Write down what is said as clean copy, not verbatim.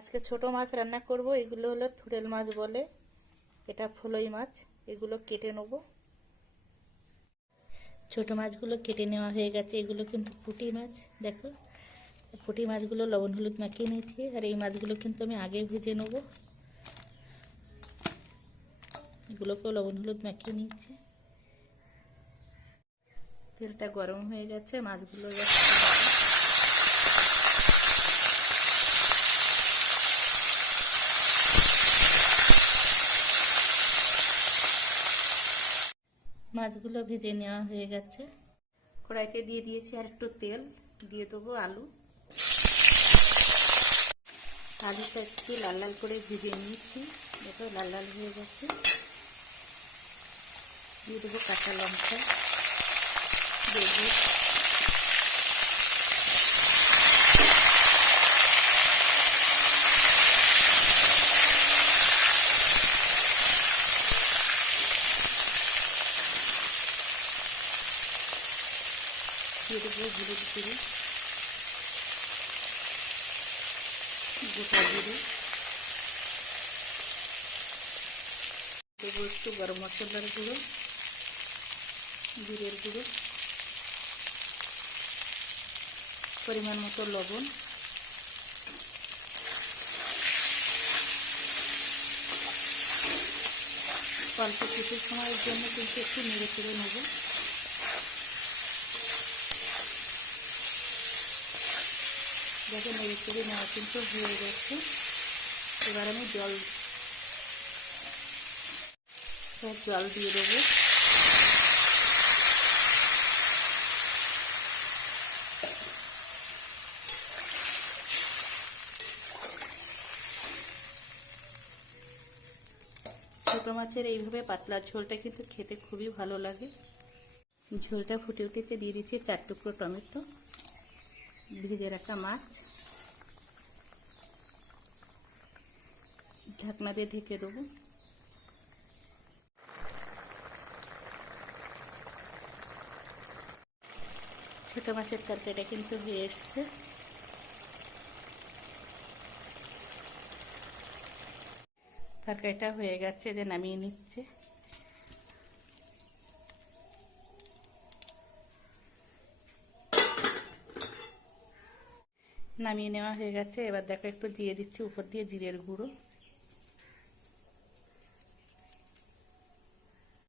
আজকে ছোট মাছ রান্না করব। এগুলো হলো থুরেল মাছ বলে, এটা ফলই মাছ। এগুলো কেটে নেব। ছোট মাছগুলো কেটে নেওয়া হয়ে গেছে। এগুলো কিন্তু পুঁটি মাছ। দেখো, পুঁটি মাছগুলো লবণ হলুদ মাখিয়ে নিয়েছি। আর এই মাছগুলো কিন্তু আমি আগে ভেজে নেব। এগুলোকেও লবণ হলুদ মাখিয়ে নিয়েছি। তেলটা গরম হয়ে গেছে, মাছগুলো মাছগুলো ভেজে নেওয়া হয়ে গেছে। কড়াইতে দিয়ে দিয়েছি আর একটু তেল। দিয়ে দেবো আলু। আলুটা একটু লাল লাল করে ভেজে নিয়েছি। দেখো লাল লাল হয়ে গেছে। দিয়ে দেবো কাঁচা লঙ্কা, বেগুন, দিয়ে দেবো হলুদ গুঁড়ো, গোটা জিরে, দেবো একটু গরম মশলার গুঁড়ো, জিরের গুঁড়ো, পরিমাণ মতো লবণ, অল্প কিছু সময়ের জন্য কিন্তু একটু নেড়ে চেড়ে নেব। দেখো নেড়ে চেড়ে নেওয়া কিন্তু হয়ে গেছে। এবার আমি জল দিয়ে দেবো। ছোটো মাছের এইভাবে পাতলা ঝোলটা কিন্তু খেতে খুবই ভালো লাগে। ঝোলটা ফুটে উঠেছে, দিয়ে দিচ্ছি 4 টুকরো টমেটো, ভেজে রাখা মাছ। ঢাকনা দিয়ে ঢেকে দেবো। ছোটো মাছের তরকারিটা কিন্তু হয়ে এসছে। তরকারিটা হয়ে গেছে, যে নামিয়ে নিচ্ছে। নামিয়ে নেওয়া হয়ে গেছে। এবার দেখো একটু দিয়ে দিচ্ছি উপর দিয়ে জিরের গুঁড়ো।